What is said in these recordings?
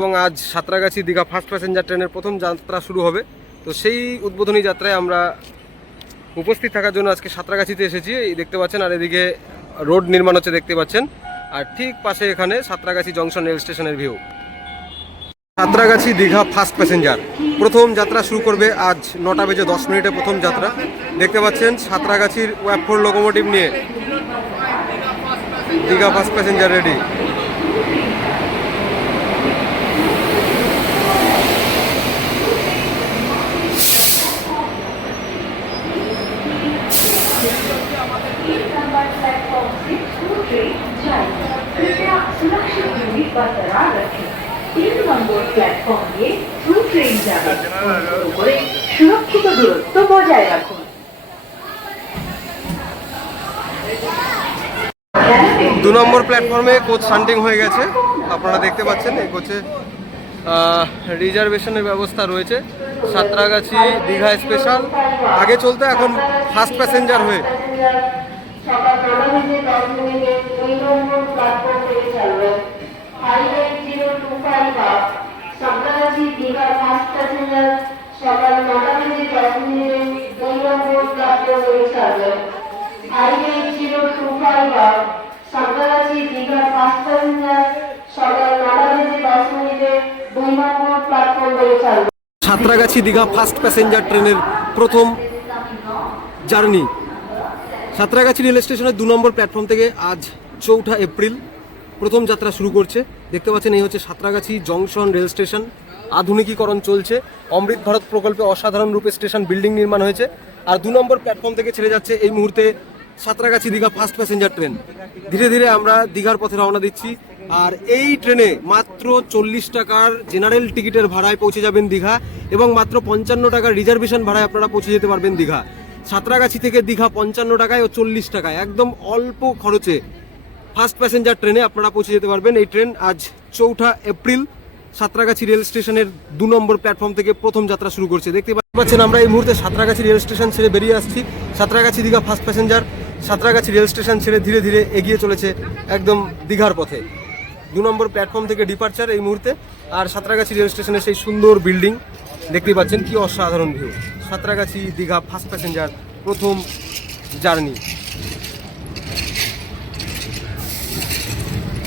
এবং আজ Santragachi Digha first passenger ট্রেনের প্রথম যাত্রা শুরু হবে। তো সেই উদ্বোধনী যাত্রায় আমরা উপস্থিত থাকার জন্য আজকে সাঁতরাগাছিতে এসেছি। এই দেখতে পাচ্ছেন, আর এদিকে রোড নির্মাণ হচ্ছে দেখতে পাচ্ছেন, আর ঠিক পাশে এখানে সাঁতরাগাছি জংশন রেল স্টেশনের view. Santragachi Digha first passenger প্রথম যাত্রা শুরু করবে আজ 9:10 প্রথম যাত্রা। দেখতে পাচ্ছেন সাঁতরাগাছির ওয়াপ4 লোকোমোটিভ নিয়ে দীঘা ফার্স্ট প্যাসেঞ্জার রেডি। बरकरार रखें। 3 নম্বর প্ল্যাটফর্মে থ্রু ট্রেন যাবে। উপরে সুরক্ষিত দূরত্ব বজায় রাখুন। 2 নম্বর প্ল্যাটফর্মে কোচ শান্টিং হয়ে গেছে, আপনারা দেখতে পাচ্ছেন। এই কোচে রিজার্ভেশনের ব্যবস্থা রয়েছে। সাঁতরাগাছি দীঘা স্পেশাল আগে চলতে, এখন ফার্স্ট প্যাসেঞ্জার হয়ে সকাল 9:10 2 নম্বর প্ল্যাটফর্ম থেকে চলবে। Highway 025 Santragachi Digha first passenger সকাল 9:10 2 নম্বর প্ল্যাটফর্ম থেকে চলবে। Highway 025 Santragachi Digha first passenger সকাল 9:10 2 নম্বর প্ল্যাটফর্ম থেকে চলবে। সাঁতরাগাছি দীঘা ফার্স্ট প্যাসেঞ্জার ট্রেনের প্রথম জার্নি সাঁতরাগাছি রেল স্টেশনের 2 নম্বর প্ল্যাটফর্ম থেকে আজ 4 এপ্রিল প্রথম যাত্রা শুরু করছে। দেখতে পাচ্ছেন, এই হচ্ছে সাঁতরাগাছি জংশন রেল স্টেশন। আধুনিকীকরণ চলছে। অমৃত ভারত প্রকল্পে অসাধারণ রূপে স্টেশন বিল্ডিং নির্মাণ হয়েছে। আর 2 নম্বর প্ল্যাটফর্ম থেকে ছেড়ে যাচ্ছে এই মুহূর্তে Santragachi Digha first passenger train. ধীরে ধীরে আমরা দীঘার পথে রওনা দিচ্ছি। আর এই ট্রেনে মাত্র 40 টাকার জেনারেল টিকিটের ভাড়ায় পৌঁছে যাবেন দীঘা, এবং মাত্র 55 টাকার রিজার্ভেশন ভাড়ায় আপনারা পৌঁছে যেতে পারবেন দীঘা। সাঁতরাগাছি থেকে দীঘা 55 টাকায় ও 40 টাকায় একদম অল্প খরচে ফার্স্ট প্যাসেঞ্জার ট্রেনে আপনারা পৌঁছে যেতে পারবেন। এই ট্রেন আজ 4 এপ্রিল সাঁতরাগাছি রেল স্টেশনের 2 নম্বর প্ল্যাটফর্ম থেকে প্রথম যাত্রা শুরু করছে। দেখতে পাচ্ছেন, আমরা এই মুহূর্তে সাঁতরাগাছি রেল স্টেশন ছেড়ে বেরিয়ে আসছি। Santragachi Digha first passenger Santragachi rail station ছেড়ে ধীরে ধীরে এগিয়ে চলেছে একদম দীঘার পথে। 2 নম্বর প্ল্যাটফর্ম থেকে ডিপার্চার এই মুহূর্তে। আর সাঁতরাগাছি রেল স্টেশনের সেই সুন্দর বিল্ডিং দেখতে পাচ্ছেন, কি অসাধারণ view. Santragachi Digha first passenger প্রথম জার্নি।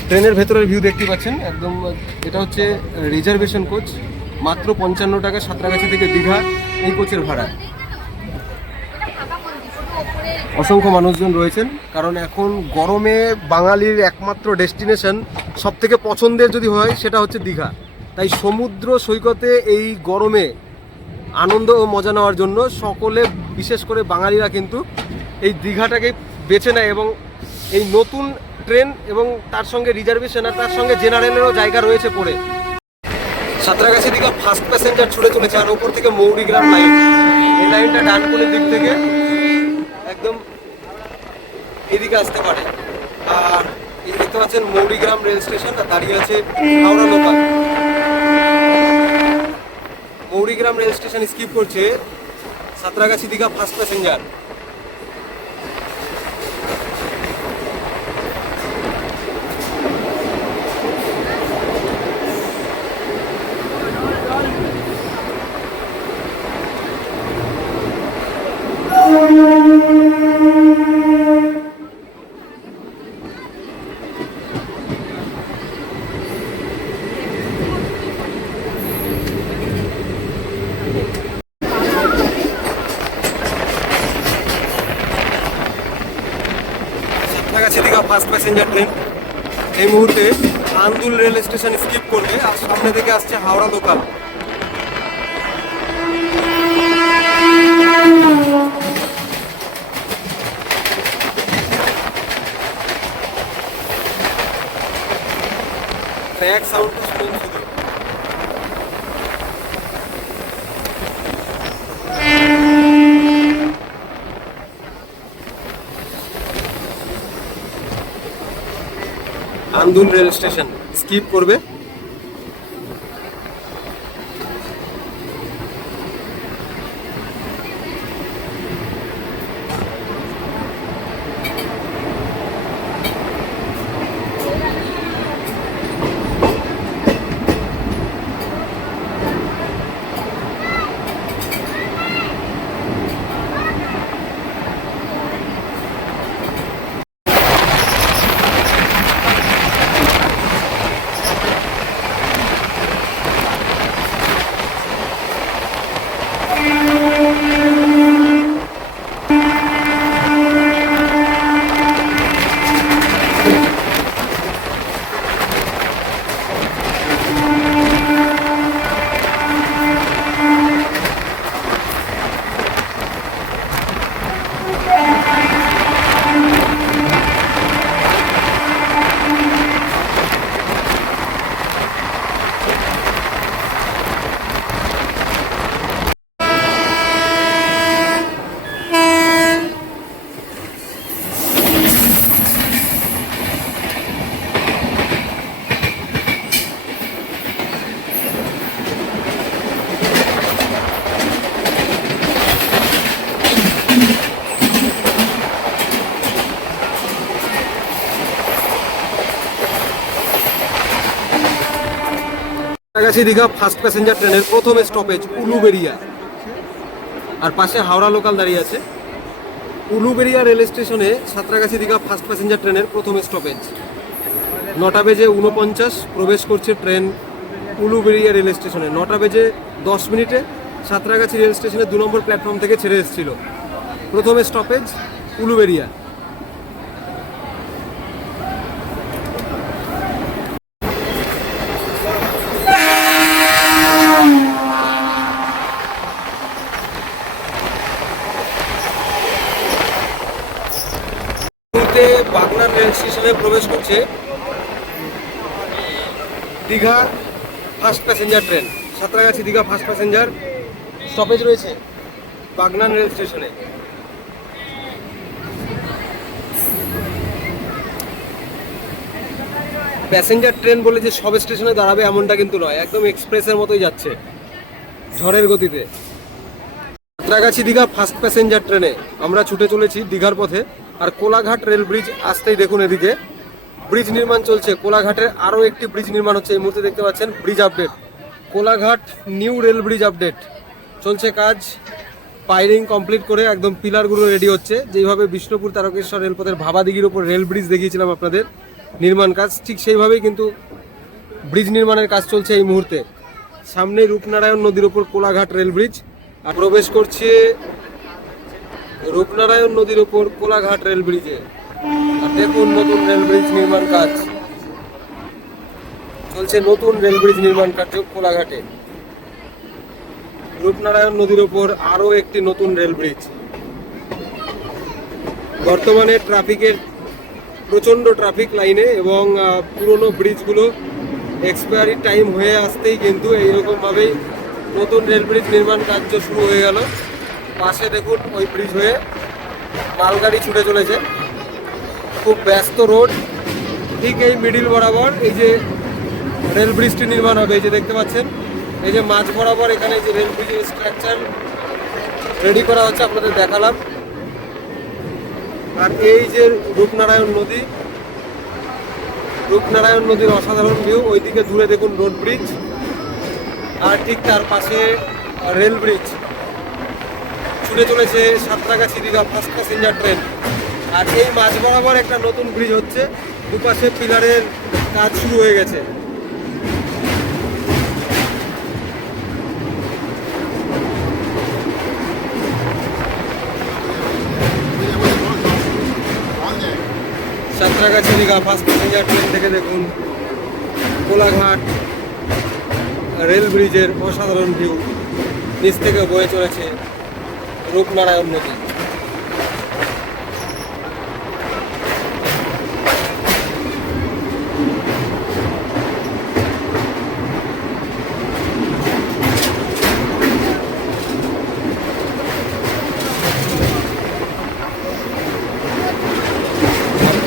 ট্রেনের ভেতরের ভিউ দেখতে পাচ্ছেন একদম। এটা হচ্ছে রিজার্ভেশন কোচ, মাত্র 55 টাকা সাঁতরাগাছি থেকে দীঘা এই কোচের ভাড়া। অসংখ্য মানুষজন রয়েছেন, কারণ এখন গরমে বাঙালির একমাত্র ডেস্টিনেশন, সব থেকে পছন্দের যদি হয় সেটা হচ্ছে দীঘা। তাই সমুদ্র সৈকতে এই গরমে আনন্দ ও মজা নেওয়ার জন্য সকলে, বিশেষ করে বাঙালিরা কিন্তু এই দীঘাটাকে বেছে নেয়। এবং এই নতুন ট্রেন এবং তার সঙ্গে রিজার্ভেশন আর তার সঙ্গে জেনারেলেরও জায়গা রয়েছে পড়ে। সাঁতরাগাছি দীঘা ফার্স্ট প্যাসেঞ্জার ছুটে চলেছে, আর ওপর থেকে মৌরিগ্রাম লাইন। এই লাইনটা ডানকুনির দিক থেকে একদম এদিকে আসতে পারে। আর এই দেখতে পাচ্ছেন মৌরিগ্রাম রেল স্টেশন, আর দাঁড়িয়ে আছে Howrah local. Mourigram rail station skip করছে Santragachi Digha first passenger. Santragachi Digha first passenger train এই মুহূর্তে আন্দুল রেল স্টেশন স্কিপ করবে, আর সামনে থেকে আসছে হাওড়া লোকাল। ট্র্যাক সাউন্ড শুনুন শুধু। আন্দুল রেল স্টেশন স্কিপ করবে। সাঁতরাগাছি দীঘা ফার্স্ট প্যাসেঞ্জার ট্রেনের প্রথম স্টপেজ উলুবেড়িয়া, আর পাশে হাওড়া লোকাল দাঁড়িয়ে আছে। উলুবেড়িয়া রেল স্টেশনে সাঁতরাগাছি দীঘা ফার্স্ট প্যাসেঞ্জার ট্রেনের প্রথম স্টপেজ 9:49 প্রবেশ করছে ট্রেন উলুবেড়িয়া রেল স্টেশনে। 9:10 সাঁতরাগাছি রেল স্টেশনে 2 নম্বর প্ল্যাটফর্ম থেকে ছেড়ে এসেছিল। প্রথম স্টপেজ উলুবেড়িয়া। বাগনান রেল স্টেশনে প্রবেশ করছে Digha first passenger train. Santragachi Digha first passenger stoppage রয়েছে বাগনান রেল স্টেশনে। প্যাসেঞ্জার ট্রেন বলে যে সব স্টেশনে দাঁড়াবে এমনটা কিন্তু নয়, একদম এক্সপ্রেসের মতোই যাচ্ছে ঝড়ের গতিতে। সাঁতরাগাছি দীঘা ফার্স্ট প্যাসেঞ্জার ট্রেনে আমরা ছুটে চলেছি দীঘার পথে। আর কোলাঘাট রেল ব্রিজ আসতেই দেখুন এদিকে ব্রিজ নির্মাণ চলছে। কোলাঘাটের আরও একটি ব্রিজ নির্মাণ হচ্ছে, এই মুহূর্তে দেখতে পাচ্ছেন bridge update, Kolaghat new rail bridge update চলছে কাজ। পাইরিং কমপ্লিট করে একদম পিলারগুলো রেডি হচ্ছে। যেইভাবে বিষ্ণুপুর তারকেশ্বর রেলপথের ভাবাদিঘির ওপর রেল ব্রিজ দেখিয়েছিলাম আপনাদের নির্মাণ কাজ, ঠিক সেইভাবেই কিন্তু ব্রিজ নির্মাণের কাজ চলছে এই মুহূর্তে। সামনে রূপনারায়ণ নদীর ওপর কোলাঘাট রেল ব্রিজ, আর প্রবেশ করছে রূপনারায়ণ নদীর ওপর কোলাঘাট রেল ব্রিজে। আর দেখুন নতুন রেল ব্রিজ নির্মাণ কাজ চলছে, নতুন রেল ব্রিজ নির্মাণ কার্য কোলাঘাটে। রূপনারায়ণ নদীর ওপর আরও একটি নতুন রেল ব্রিজ। বর্তমানে ট্রাফিকের প্রচণ্ড ট্রাফিক লাইনে, এবং পুরনো ব্রিজগুলো এক্সপায়ারি টাইম হয়ে আসতেই কিন্তু এইরকমভাবেই নতুন রেল ব্রিজ নির্মাণ কার্য শুরু হয়ে গেল। পাশে দেখুন ওই ব্রিজ হয়ে মালগাড়ি ছুটে চলেছে। খুব ব্যস্ত রোড, ঠিক এই মিডিল বরাবর এই যে রেল ব্রিজটি নির্মাণ হবে, এই যে দেখতে পাচ্ছেন এই যে মাঝ বরাবর এখানে যে রেল ব্রিজের স্ট্রাকচার রেডি করা হচ্ছে আপনাদের দেখালাম। আর এই যে রূপনারায়ণ নদী, রূপনারায়ণ নদীর অসাধারণ ভিউ। ওইদিকে দূরে দেখুন রোড ব্রিজ, আর ঠিক তার পাশে রেল ব্রিজ। ছুটে চলেছে Santragachi Digha first passenger train. আর এই মাঝ বরাবর একটা নতুন ব্রিজ হচ্ছে, দুপাশে পিলারের কাজ শুরু হয়ে গেছে। Santragachi Digha first passenger train থেকে দেখুন কোলাঘাট রেল ব্রিজের অসাধারণ ভিউ। নিচ থেকে বয়ে চলেছে রূপনারায়ণ নদী।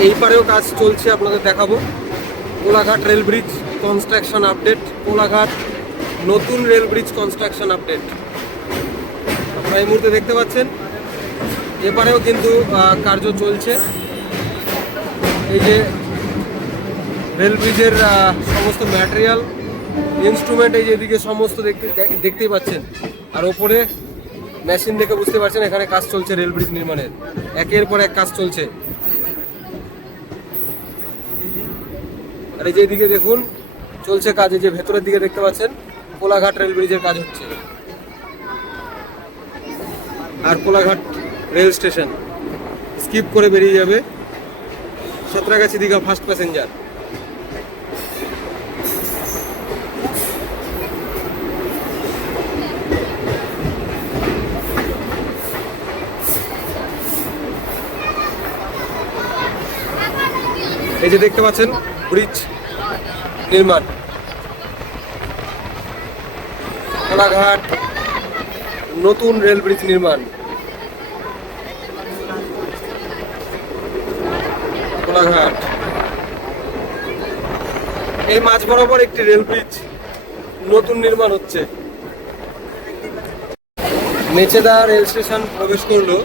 এই পারেও কাজ চলছে, আপনাদের দেখাবো। Kolaghat rail bridge construction update, Kolaghat নতুন রেল ব্রিজ কনস্ট্রাকশন আপডেট আপনারা এই মুহূর্তে দেখতে পাচ্ছেন। এপারেও কিন্তু কার্য চলছে। এই যে রেল ব্রিজের সমস্ত ম্যাটেরিয়াল, ইনস্ট্রুমেন্ট এই যে এদিকে সমস্ত দেখতেই পাচ্ছেন। আর ওপরে মেশিন দেখে বুঝতে পারছেন এখানে কাজ চলছে রেল ব্রিজ নির্মাণের, একের পর এক কাজ চলছে। আর এই যে এদিকে দেখুন চলছে কাজ, এই যে ভেতরের দিকে দেখতে পাচ্ছেন কোলাঘাট রেল ব্রিজের কাজ হচ্ছে। আর কোলাঘাট রেল স্টেশন স্কিপ করে বেরিয়ে যাবে সাঁতরাগাছি দীঘা ফার্স্ট প্যাসেঞ্জার। এই যে দেখতে পাচ্ছেন ব্রিজ নির্মাণ, কোলাঘাট নতুন রেল ব্রিজ নির্মাণ। কোলাঘাট এই মাঝ বরাবর একটি রেল ব্রিজ নতুন নির্মাণ হচ্ছে। মেচেদা রেল স্টেশন প্রবেশ করলো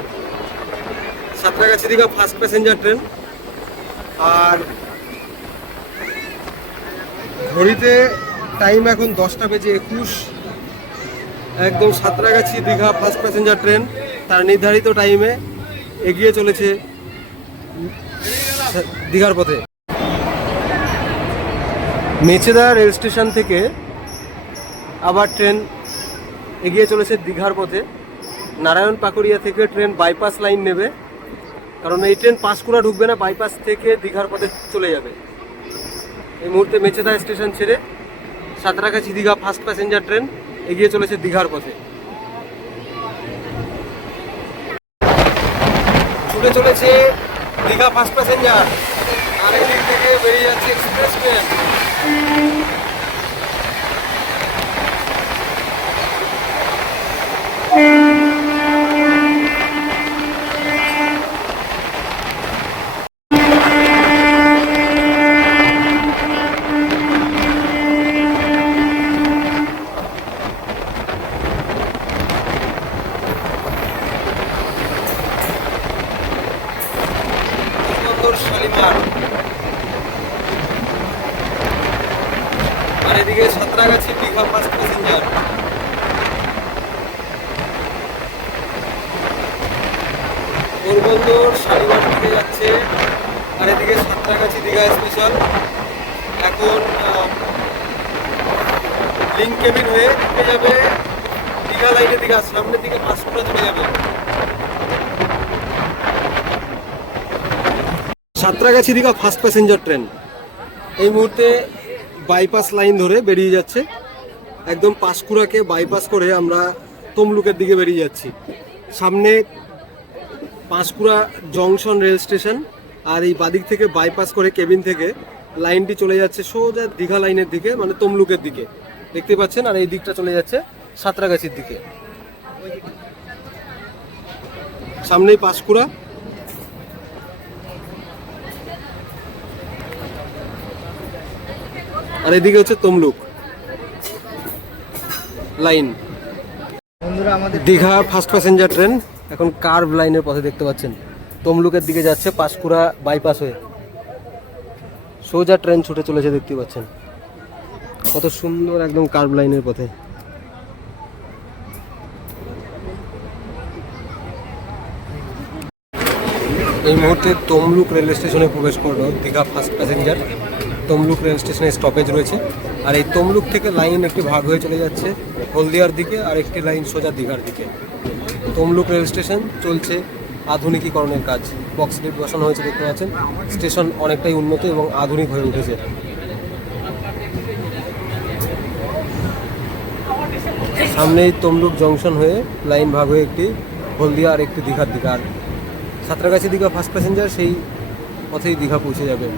Santragachi Digha first passenger train. আর ঘড়িতে টাইম এখন 10:21। একদম Santragachi Digha first passenger train তার নির্ধারিত টাইমে এগিয়ে চলেছে দীঘার পথে। মেচেদা রেল স্টেশন থেকে আবার ট্রেন এগিয়ে চলেছে দীঘার পথে। নারায়ণ পাকুড়িয়া থেকে ট্রেন বাইপাস লাইন নেবে, কারণ এই ট্রেন পাঁশকুড়া ঢুকবে না, বাইপাস থেকে দীঘার পথে চলে যাবে। এই মুহূর্তে মেচেদা স্টেশন ছেড়ে Santragachi Digha first passenger train এগিয়ে চলেছে দীঘার পথে। ছুটে চলেছে দীঘা ফার্স্ট প্যাসেঞ্জার, আরেক দিক থেকে বেরিয়ে যাচ্ছে এক্সপ্রেস ট্রেন। শালিমার আর এদিকে সাঁতরাগাছি দীঘা ফার্স্ট প্যাসেঞ্জার। পোরবন্দর শালিমার দিকে যাচ্ছে, আর এদিকে সাঁতরাগাছি দীঘা স্পেশাল এখন লিঙ্ক কেবিন হয়ে ঢুকে যাবে দীঘা লাইনের দিকে, সামনের দিকে পাঁশকুড়া চলে যাবে। Santragachi Digha first passenger train এই মুহূর্তে বাইপাস লাইন ধরে বেরিয়ে যাচ্ছে। একদম পাঁশকুড়াকে বাইপাস করে আমরা তমলুকের দিকে বেরিয়ে যাচ্ছি। সামনে পাঁশকুড়া জংশন রেল স্টেশন, আর এই বাদিক থেকে বাইপাস করে কেবিন থেকে লাইনটি চলে যাচ্ছে সোজা দীঘা লাইনের দিকে, মানে তমলুকের দিকে দেখতে পাচ্ছেন। আর এই দিকটা চলে যাচ্ছে সাঁতরাগাছির দিকে। সামনেই পাঁশকুড়া, আর এদিকে হচ্ছে Tamluk line. Digha first passenger train এখন কার্ভ লাইনের পথে দেখতে পাচ্ছেন, তমলুকের দিকে যাচ্ছে পাঁশকুড়া বাইপাস হয়ে। সোজা ট্রেন ছুটে চলেছে দেখতে পাচ্ছেন, কত সুন্দর একদম কার্ভ লাইনের পথে। এই মুহূর্তে তমলুক রেল স্টেশনে প্রবেশ করলো Digha first passenger. Tamluk rail স্টেশনে স্টপেজ রয়েছে, আর এই তমলুক থেকে লাইন একটি ভাগ হয়ে চলে যাচ্ছে হলদিয়ার দিকে, আর একটি লাইন সোজা দীঘার দিকে। তমলুক রেল স্টেশন চলছে আধুনিকীকরণের কাজ, বক্স লিফট বসানো হয়েছে দেখতে পাচ্ছেন। স্টেশন অনেকটাই উন্নত এবং আধুনিক হয়ে উঠেছে। সামনেই তমলুক জংশন হয়ে লাইন ভাগ হয়ে একটি হলদিয়া আর একটি দীঘার দিকে, আর সাঁতরাগাছি দীঘা ফার্স্ট প্যাসেঞ্জার সেই পথেই দীঘা পৌঁছে যাবে।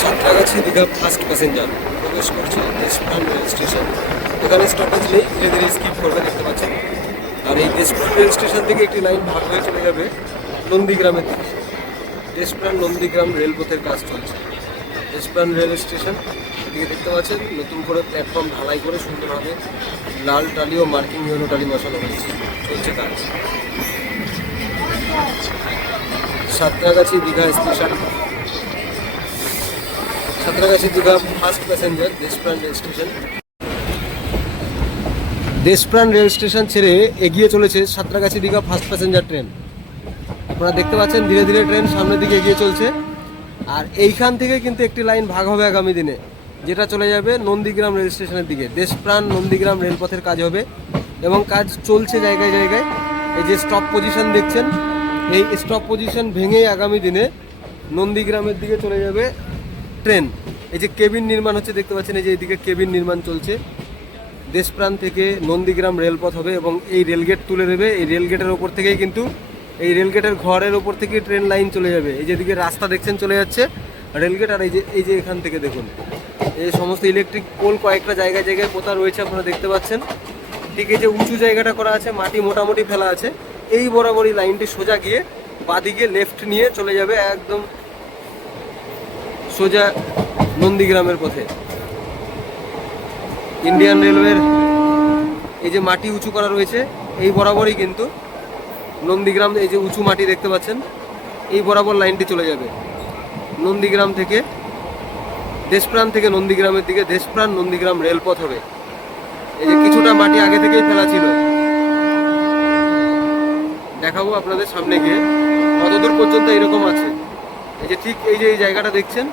সাঁতরাগাছি দীঘা ফার্স্ট প্যাসেঞ্জার প্রবেশ করছে দেশপ্রাণ রেল স্টেশন। এখানে স্টপেজ নেই, ধীরে ধীরে স্কিপ করবে দেখতে পাচ্ছেন। আর এই দেশপ্রাণ রেল স্টেশন থেকে একটি লাইন ভাগ হয়ে চলে যাবে নন্দীগ্রামের দিকে। দেশপ্রাণ নন্দীগ্রাম রেলপথের কাজ চলছে। দেশপ্রাণ রেল স্টেশন এদিকে দেখতে পাচ্ছেন, নতুন করে প্ল্যাটফর্ম ঢালাই করে সুন্দরভাবে লাল টালি ও মার্কিং ইয়েলো টালি বসানো হয়েছে, চলছে কাজ। Santragachi Digha station, Santragachi Digha first passenger Deshapran rail station. Deshapran rail station ছেড়ে এগিয়ে চলেছে Santragachi Digha first passenger train. আপনারা দেখতে পাচ্ছেন ধীরে ধীরে ট্রেন সামনের দিকে এগিয়ে চলছে। আর এইখান থেকে কিন্তু একটি লাইন ভাগ হবে আগামী দিনে, যেটা চলে যাবে নন্দীগ্রাম রেল স্টেশনের দিকে। দেশপ্রাণ নন্দীগ্রাম রেলপথের কাজ হবে এবং কাজ চলছে জায়গায় জায়গায়। এই যে স্টপ পজিশন দেখছেন, এই স্টপ পজিশন ভেঙেই আগামী দিনে নন্দীগ্রামের দিকে চলে যাবে ট্রেন। এই যে কেবিন নির্মাণ হচ্ছে দেখতে পাচ্ছেন, এই যে এইদিকে কেবিন নির্মাণ চলছে। দেশপ্রাণ থেকে নন্দীগ্রাম রেলপথ হবে এবং এই রেলগেট তুলে দেবে। এই রেলগেটের ওপর থেকেই কিন্তু, এই রেলগেটের ঘরের ওপর থেকে ট্রেন লাইন চলে যাবে। এই যেদিকে রাস্তা দেখছেন চলে যাচ্ছে রেলগেট, আর এই যে এখান থেকে দেখুন এই সমস্ত ইলেকট্রিক পোল কয়েকটা জায়গায় জায়গায় পোতা রয়েছে, আপনারা দেখতে পাচ্ছেন। ঠিক এই যে উঁচু জায়গাটা করা আছে, মাটি মোটামুটি ফেলা আছে, এই বরাবরই লাইনটি সোজা গিয়ে বাদিকে লেফট নিয়ে চলে যাবে একদম সোজা নন্দীগ্রামের পথে। ইন্ডিয়ান রেলওয়ের এই যে মাটি উঁচু করা রয়েছে এই বরাবরই কিন্তু নন্দীগ্রাম, এই যে উঁচু মাটি দেখতে পাচ্ছেন এই বরাবর লাইনটি চলে যাবে নন্দীগ্রাম থেকে, দেশপ্রাণ থেকে নন্দীগ্রামের দিকে দেশপ্রাণ নন্দীগ্রাম রেলপথ হবে। এই যে কিছুটা মাটি আগে থেকেই ফেলা ছিল, দেখাবো আপনাদের সামনে গিয়ে কতদূর পর্যন্ত এরকম আছে। এই যে ঠিক এই যে এই জায়গাটা দেখছেন,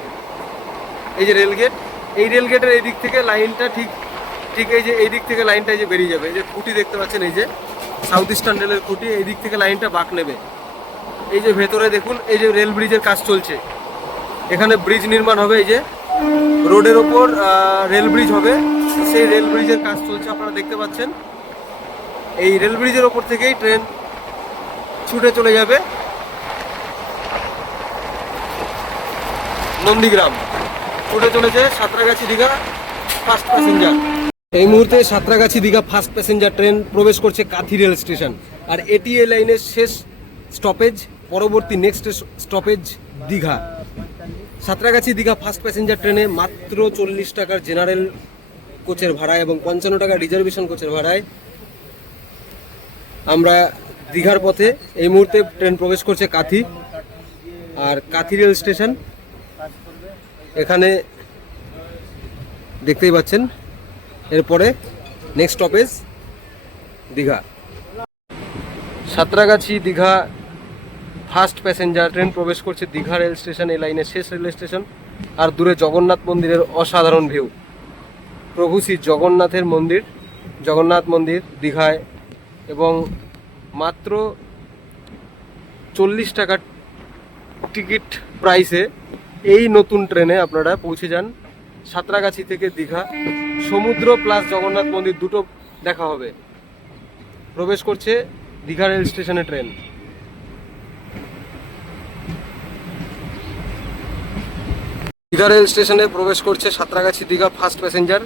এই যে রেলগেট, এই রেলগেটের এই দিক থেকে লাইনটা ঠিক ঠিক এই যে এই দিক থেকে লাইনটা এই যে বেরিয়ে যাবে। এই যে খুঁটি দেখতে পাচ্ছেন, এই যে সাউথ ইস্টার্ন রেলের খুঁটি, এই দিক থেকে লাইনটা বাঁক নেবে। এই যে ভেতরে দেখুন এই যে রেল ব্রিজের কাজ চলছে, এখানে ব্রিজ নির্মাণ হবে, এই যে রোডের ওপর রেল ব্রিজ হবে, সেই রেল ব্রিজের কাজ চলছে আপনারা দেখতে পাচ্ছেন। এই রেল ব্রিজের ওপর থেকেই ট্রেন ছুটে চলে যাবে নন্দীগ্রাম, ছুটে চলেছে সাঁতরাগাছি দীঘা ফার্স্ট প্যাসেঞ্জার। এই মুহূর্তে Santragachi Digha first passenger train প্রবেশ করছে কাথি রেল স্টেশন, আর এটি এই লাইনের শেষ স্টপেজ, পরবর্তী next stoppage Digha. Santragachi Digha first passenger ট্রেনে মাত্র 40 টাকার জেনারেল কোচের ভাড়ায় এবং 55 টাকা রিজার্ভেশন কোচের ভাড়ায় আমরা দীঘার পথে এই মুহূর্তে ট্রেন প্রবেশ করছে কাথি। আর কাথি রেল স্টেশন এখানে দেখতেই পাচ্ছেন, এরপরে next stoppage Digha. Santragachi Digha first passenger train প্রবেশ করছে দীঘা রেল স্টেশন, এই লাইনের শেষ রেল স্টেশন। আর দূরে জগন্নাথ মন্দিরের অসাধারণ ভিউ, প্রভু শ্রী জগন্নাথের মন্দির, জগন্নাথ মন্দির দীঘায়, এবং মাত্র 40 টাকার টিকিট প্রাইসে এই নতুন ট্রেনে আপনারা পৌঁছে যান সাঁতরাগাছি থেকে দীঘা। সমুদ্র প্লাস জগন্নাথ মন্দির দুটো দেখা হবে। প্রবেশ করছে দীঘা রেল স্টেশনে ট্রেন। দীঘা রেল স্টেশনে প্রবেশ করছে সাঁতরাগাছি দীঘা ফার্স্ট প্যাসেঞ্জার।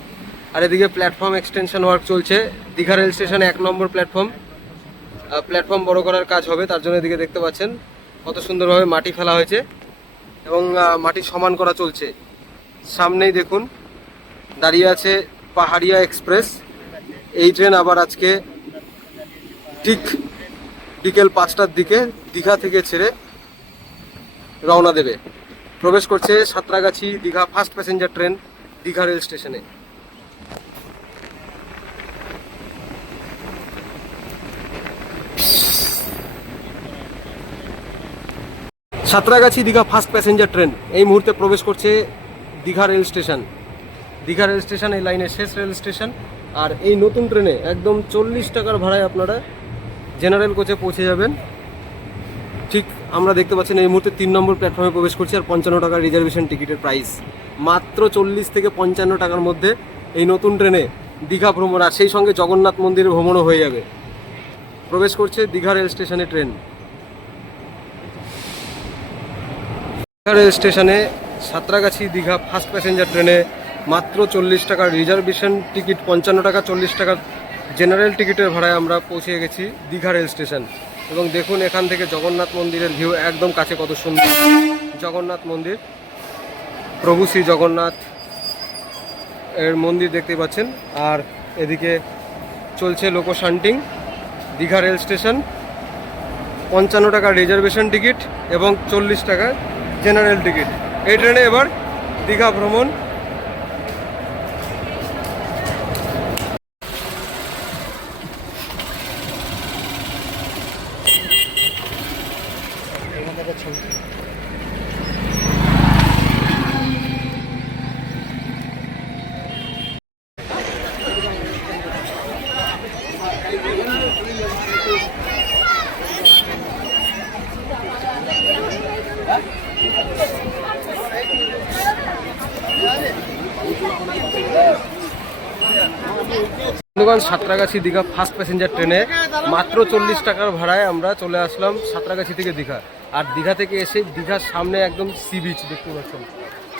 আর এদিকে প্ল্যাটফর্ম এক্সটেনশন ওয়ার্ক চলছে দীঘা রেল স্টেশনে 1 নম্বর প্ল্যাটফর্ম বড় করার কাজ হবে, তার জন্য এদিকে দেখতে পাচ্ছেন কত সুন্দরভাবে মাটি ফেলা হয়েছে এবং মাটি সমান করা চলছে। সামনেই দেখুন দাঁড়িয়ে আছে পাহাড়িয়া এক্সপ্রেস। এই ট্রেন আবার আজকে ঠিক বিকেল 5টার দিকে দীঘা থেকে ছেড়ে রওনা দেবে। প্রবেশ করছে Santragachi Digha first passenger train Digha rail স্টেশনে। Santragachi Digha first passenger train এই মুহূর্তে প্রবেশ করছে Digha rail station. Digha rail station এই লাইনের শেষ রেল স্টেশন। আর এই নতুন ট্রেনে একদম 40 টাকার ভাড়ায় আপনারা জেনারেল কোচে পৌঁছে যাবেন। ঠিক আমরা দেখতে পাচ্ছেন এই মুহূর্তে 3 নম্বর প্ল্যাটফর্মে প্রবেশ করছে। আর 55 টাকার রিজার্ভেশন টিকিটের প্রাইস, মাত্র 40 থেকে 55 টাকার মধ্যে এই নতুন ট্রেনে দীঘা ভ্রমণ, আর সেই সঙ্গে জগন্নাথ মন্দিরের ভ্রমণও হয়ে যাবে। প্রবেশ করছে দীঘা রেল স্টেশনে ট্রেন। দীঘা রেল স্টেশনে সাঁতরাগাছি দীঘা ফার্স্ট প্যাসেঞ্জার ট্রেনে মাত্র 40 টাকার রিজার্ভেশন টিকিট, 55 টাকা 40 টাকার জেনারেল টিকিটের ভাড়ায় আমরা পৌঁছে গেছি দীঘা রেল স্টেশন। এবং দেখুন এখান থেকে জগন্নাথ মন্দিরের ভিউ একদম কাছে, কত সুন্দর জগন্নাথ মন্দির, প্রভু শ্রী জগন্নাথ এর মন্দির দেখতে পাচ্ছেন। আর এদিকে চলছে লোকো শান্টিং। দীঘা রেল স্টেশন 55 টাকার রিজার্ভেশন টিকিট এবং 40 টাকা জেনারেল টিকিট। এই ট্রেনে এবার দীঘা ভ্রমণ। সাঁতরাগাছি দীঘা ফার্স্ট প্যাসেঞ্জার ট্রেনে মাত্র 40 টাকার ভাড়ায় আমরা চলে আসলাম সাঁতরাগাছি থেকে দীঘা। আর দীঘা থেকে এসে দীঘার সামনে একদম সি বিচ দেখতে পাচ্ছেন।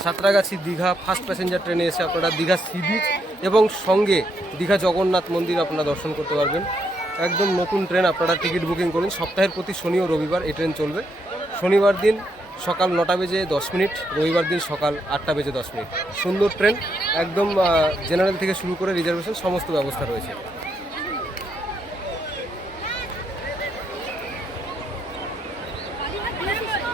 সাঁতরাগাছি দীঘা ফার্স্ট প্যাসেঞ্জার ট্রেনে এসে আপনারা দীঘা সি বিচ এবং সঙ্গে দীঘা জগন্নাথ মন্দির আপনারা দর্শন করতে পারবেন। একদম নতুন ট্রেন, আপনারা টিকিট বুকিং করুন। সপ্তাহের প্রতি শনি ও রবিবার এই ট্রেন চলবে। শনিবার দিন সকাল 9টা বেজে 10 মিনিট, রবিবার দিন সকাল 8টা বেজে 10 মিনিট। সুন্দর ট্রেন, একদম জেনারেল থেকে শুরু করে রিজার্ভেশন সমস্ত ব্যবস্থা রয়েছে। বিশিষ্ট